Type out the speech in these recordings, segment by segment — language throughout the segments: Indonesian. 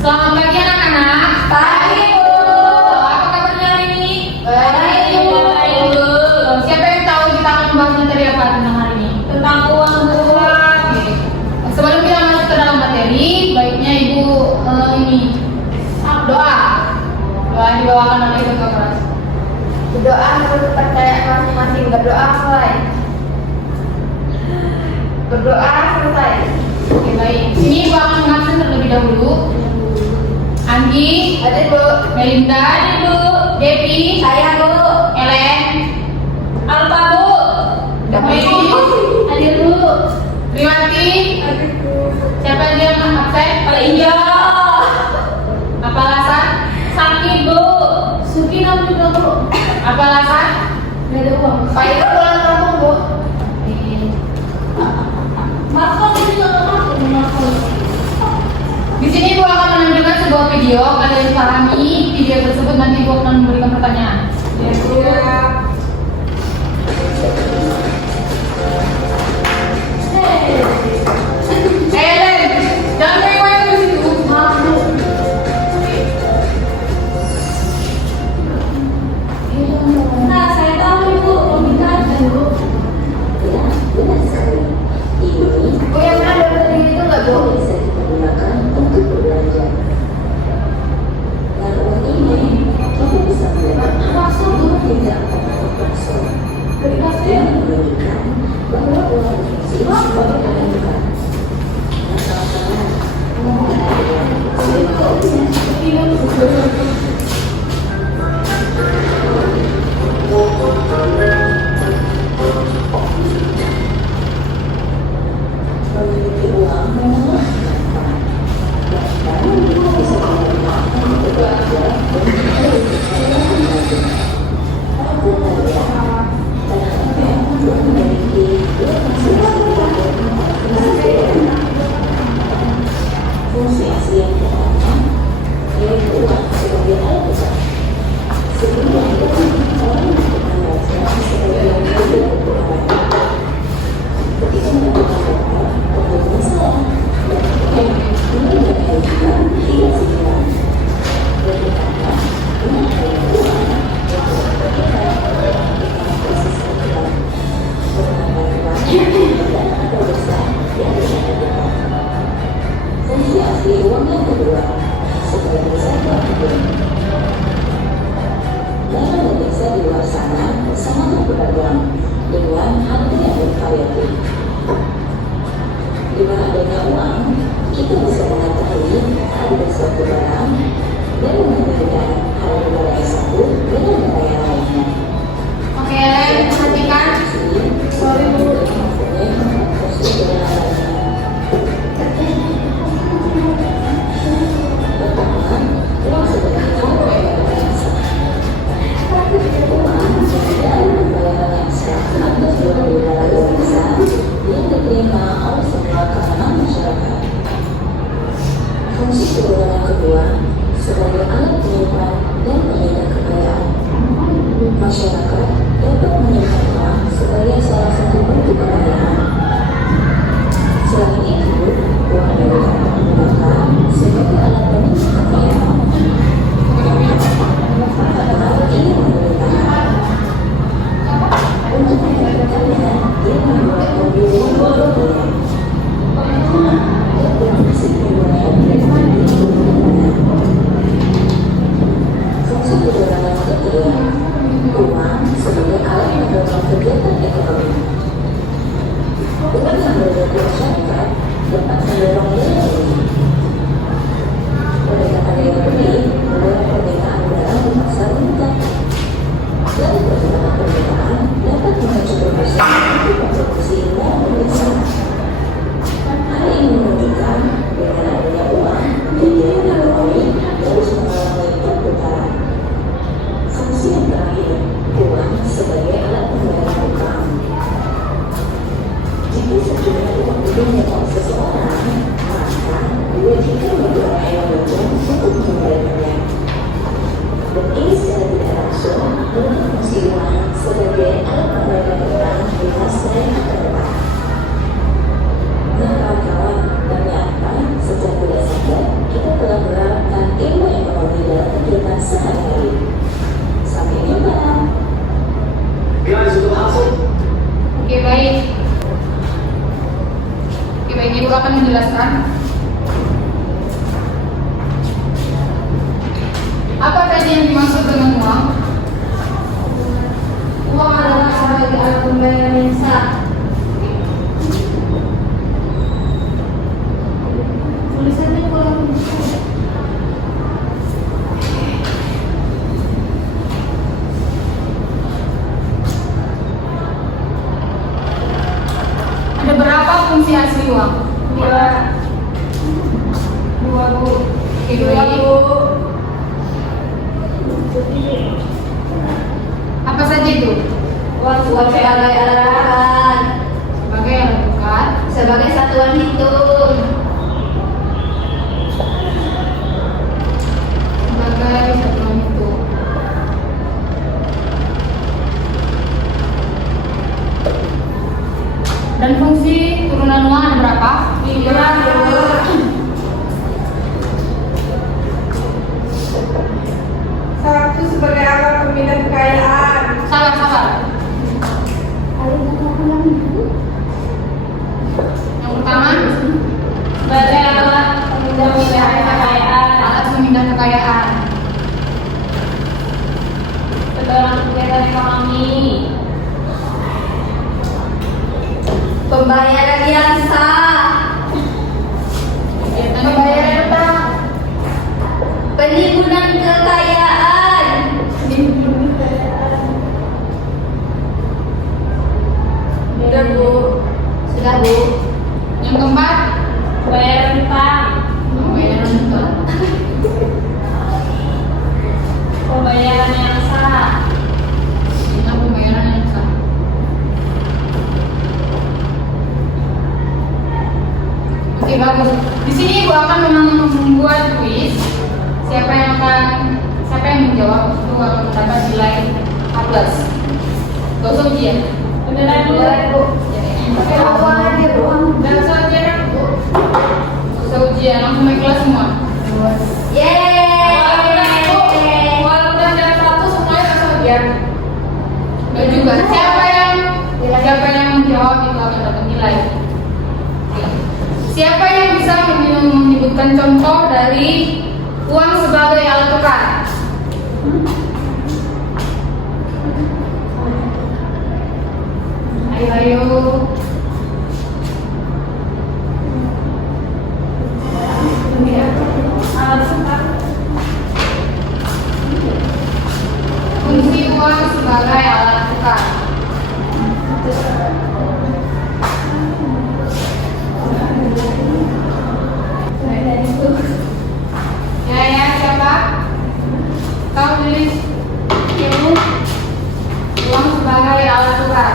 Selamat pagi anak-anak. Pagi, Bu. Apa kabarnya hari ini? Baik, Bu. Siapa yang tahu kita akan membahas materi apa tentang hari ini? Tentang uang, Bu. Oke. Sebelum kita masuk ke dalam materi, baiknya Ibu doa. Doa dibawakan oleh Ibu kelas. Berdoa menurut kepercayaan masing-masing. Berdoa mulai. Berdoa selesai. Oke, baik. Ini Ibu akan mengabsen terlebih dahulu. Anggi, Ada, Bu. Melinda, Ada, Bu. Devi, Saya, Bu. Ellen, Alfa, Bu. Mary, Ada, Bu. Riwanti. Ada, Bu. Siapa aja yang absen? Iya. Apa alasan? Sakit, Bu. Suki juga, Bu. Apa alasan? Nggak ada uang. Pak Ira pulang kampung, Bu. Makan itu nggak makan. Makan. Di sini Ibu akan menunjukkan sebuah video. Kalian pahami video tersebut, nanti Ibu akan memberikan pertanyaan. Ya, Bu. Ellen, jangan main-main di situ. Maaf, Bu. Nah, saya tahu, Bu. Mau minta aja, Bu. Bu, yang pernah dapat ini itu nggak, Bu? Bisa digunakan untuk berbelanja. Dengan uang ini, kita bisa mendapatkan Maksud, Bu? tidak terlalu langsung. Dari kasir. Yang menunjukkan bahwa uang berfungsi sebagai penunjukan. Masalah memiliki uang memang manfaat. Bahkan bisa digunakan untuk belanja dan Walaupun ada kadang-kadang uang memiliki dua fungsi fungsi asli yang pertama yaitu uang sebagai alat usaha. Sebelum itu orang melakukan belanja sebagai kebutuhan. Ketika melakukan uang untuk masalah dan menunda kehidupan tidak segera. Berdekatan memakai uang untuk kepentingan ketika proses kehidupan. Menggunakan uang tidak ada besar yang bisa dilakukan. Fungsi asli uang yang kedua sebagai satu akun. Dalam memeriksa di luar sana sama beragam dengan harga yang bervariatif. Dengan adanya uang, kita bisa mengetahui harga suatu barang dan membandingkan harga barang yang satu dengan barang yang lainnya. Oke, Ellen, perhatikan. Sorry, Bu. Mempunyai proses dengan lainnya. Pertama, uang sebagai harga yang sah. Uang adalah pembayaran yang sah atas dua barang yang besar yang diterima oleh semua kalangan masyarakat. Fungsi kewenangan kedua sebagai alat penyimpan dan penjaga kekayaan. Masyarakat dapat menyimpan uang sebagai salah satu bentuk kekayaan. Selain itu, uang dapat digunakan sebagai alat penunjuk kekayaan. Hal ini memudahkan untuk mendapatkannya dia membuat mobil yang berbeda. Fungsi kewenangan ketiga, uang sebagai alat mendorong kegiatan ekonomi. Uang yang berada di masyarakat sih yang dimaksud dengan uang? Uang adalah sebagai alat pembayaran yang sah. Tulisannya kurang. Ada berapa fungsi asli uang? Dua. Dua, Bu. Oke, Dua, baik. Bu. Apa saja itu? Uang sebagai alat tukar, Sebagai alat tukar. sebagai satuan hitung, Sebagai satuan hitung. Dan fungsi turunan uang ada berapa? lima, Bu. Satu sebagai alat pemindah kekayaan. Sabar, sabar. Yang pertama, Sebagai alat pemindah kekayaan. alat pemindah kekayaan. Dalam kegiatan ekonomi. Pembayaran yang sah. Pembayaran utang. Penimbunan kekayaan. Sudah, Bu. Sudah, Bu. Yang keempat, Pembayaran utang. pembayaran utang. Pembayaran yang sah. Dengan pembayaran yang sah. Oke, bagus. Di sini Ibu akan membuat kuis. Siapa yang menjawab itu akan mendapat nilai A+. Gak usah ujian. Beneran, Bu. Pakai uang aja, Bu. Gak usah ujian, Bu. Gak usah ujian, langsung naik kelas semua. Yeay. Walaupun ada satu semuanya gak usah ujian. Gak juga. Siapa yang menjawab itu akan dapat nilai. Oke. Siapa yang bisa menyebutkan contoh dari uang sebagai alat tukar? Ayo. Fungsi uang sebagai alat tukar. Ya, siapa? Kau tulis ilmu uang sebagai alat tukar.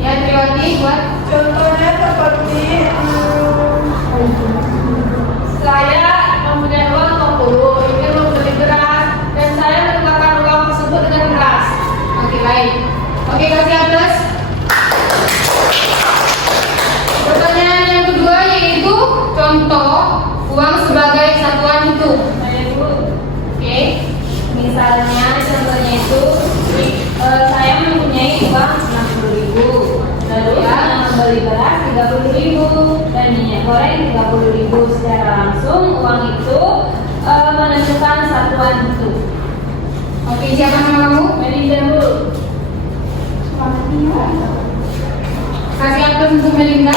Ya, Triwati buat. Contohnya seperti saya mempunyai uang 50, ingin membeli beras, dan saya menukarkan uang tersebut dengan beras. Oke, baik. Oke, kasih atas. Pertanyaan yang kedua yaitu contoh uang sebagai satuan hitung. Oke. Misalnya contohnya itu saya mempunyai uang 60.000, lalu saya membeli beras 30.000 dan minyak goreng 30.000. Secara langsung uang itu menentukan satuan itu. Oke, siapa nama kamu? Melinda, Bu. Kasih atas untuk Melinda.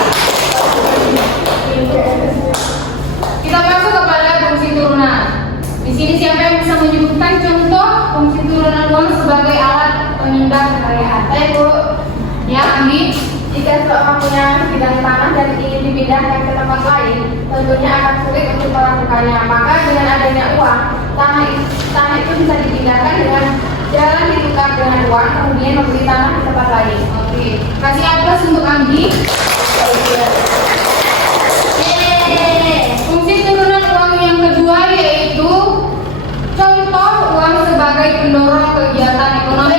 Kita masuk kepada fungsi turunan. Di sini siapa yang bisa menyebutkan contoh fungsi turunan uang sebagai alat pemindah kekayaan? Saya, Bu. Ya, Andi. Jika seorang punya bidang tanah dan ingin dipindahkan ke tempat lain, tentunya akan sulit untuk melakukannya. Maka dengan adanya uang, tanah itu bisa dipindahkan dengan jalan ditukar dengan uang, kemudian membeli tanah di tempat lain. Oke. Kasih atas untuk Andi. Fungsi turunan uang yang kedua yaitu contoh uang sebagai pendorong kegiatan ekonomi.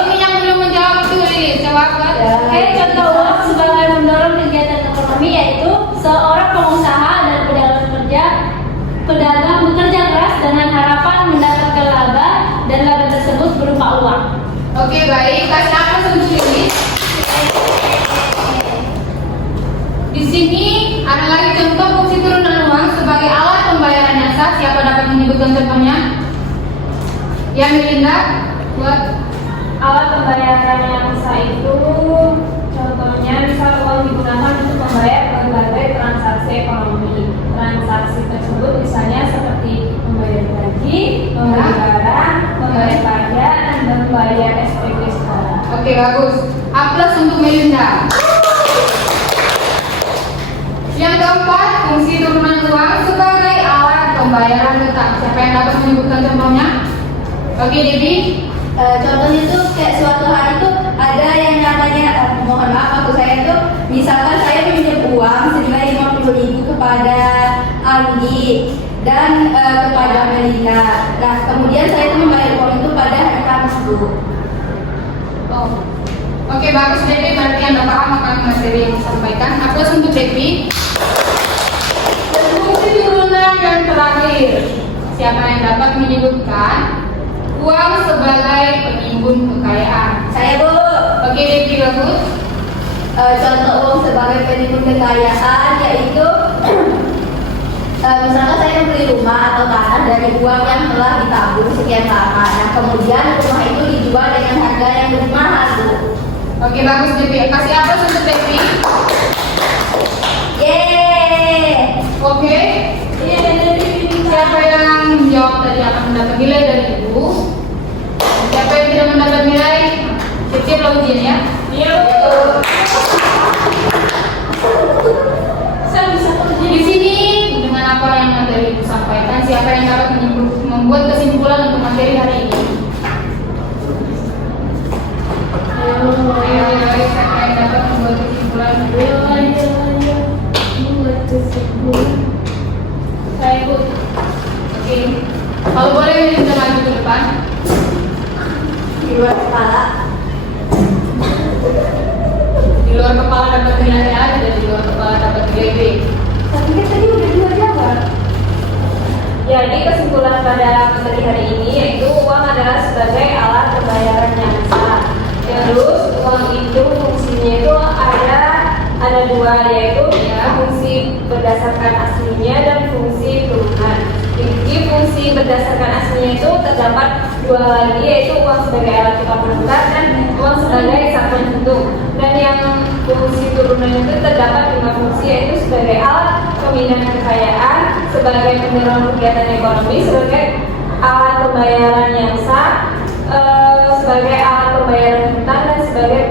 Ini yang belum menjawab itu ini jawab kan? Contoh uang sebagai mendorong kegiatan ekonomi yaitu seorang pengusaha dan pedagang bekerja keras dengan harapan mendapatkan laba dan laba tersebut berupa uang. Oke, baik. Kasih atas untuk ini. Di sini ada lagi contoh fungsi turunan uang sebagai alat contohnya? Ya Melinda, buat Alat pembayaran yang sah itu contohnya misal uang digunakan untuk membayar berbagai transaksi ekonomi. Transaksi tersebut misalnya seperti membayar gaji, membeli barang, membayar pajak, dan membayar SPP sekolah. Oke, bagus. A+ untuk Melinda. Yang keempat, fungsi turunan uang sebagai alat pembayaran tetap. Siapa yang dapat menyebutkan contohnya? Oke, Debbie. Contohnya itu kayak suatu hari itu ada yang namanya mohon maaf maksud saya itu misalkan saya meminjam uang senilai 50.000 kepada Andi dan kepada Melina. Nah kemudian saya itu membayar uang itu pada hari Kamis Bu. Oh. Oke, bagus Debbie. Berarti Anda paham akan materi yang disampaikan. A+ untuk Debbie. Dan fungsi turunan yang terakhir. Siapa yang dapat menyebutkan uang sebagai penimbun kekayaan? Saya Bu. Oke, Debbie, bagus. Contoh uang sebagai penimbun kekayaan yaitu misalkan saya membeli rumah atau tanah dari uang yang telah ditabung sekian lama. Nah kemudian rumah itu dijual dengan harga yang lebih mahal Bu. Oke, bagus Debbie. Kasih A+ untuk Debbie. Yeay. Oke. Siapa yang menjawab tadi akan mendapat nilai dari Ibu. Siapa yang tidak mendapat nilai, siap-siap ujian ya. Di sini dengan apa yang materi Ibu sampaikan, siapa yang dapat membuat kesimpulan untuk materi hari ini? Ayo, siapa yang dapat membuat kesimpulan? Saya Bu. Oke. Kalau boleh kita maju ke depan. Di luar kepala. Di luar kepala dapat nilai A dan di luar kepala dapat nilai B. Tapi kan tadi udah dua jawab. Jadi kesimpulan pada materi hari ini yaitu uang adalah sebagai alat pembayaran yang sah. Terus uang itu fungsinya itu ada dua yaitu fungsi berdasarkan aslinya dan fungsi turunan. Jadi fungsi berdasarkan aslinya itu terdapat dua lagi yaitu uang sebagai alat tukar menukar dan uang sebagai satuan bentuk. Dan yang fungsi turunan itu terdapat 5 fungsi yaitu sebagai alat pemindahan kekayaan, sebagai pendorong kegiatan ekonomi, sebagai alat pembayaran yang sah, sebagai alat pembayaran hutang dan sebagai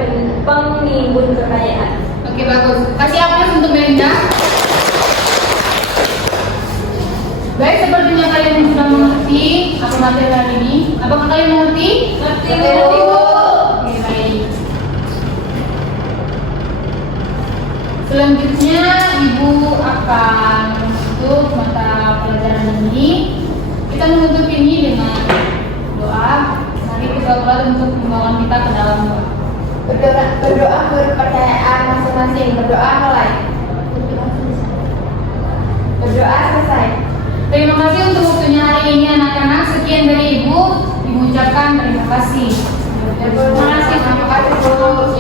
penimbun kekayaan. Oke, bagus. Kasih A+ untuk Melinda. Baik, sepertinya kalian sudah mengerti apa materi hari ini. Apakah kalian mengerti? Ngerti, Bu. Oke, baik. Selanjutnya Ibu akan menutup mata pelajaran ini. Kita menutup ini dengan doa. Mari kita berdoa untuk membawa kita ke dalam doa. Berdoa berpercayaan masing-masing. Berdoa mulai. Berdoa selesai. Terima kasih untuk waktunya hari ini anak-anak. Sekian dari Ibu. Ibu ucapkan terima kasih. Terima kasih Bu.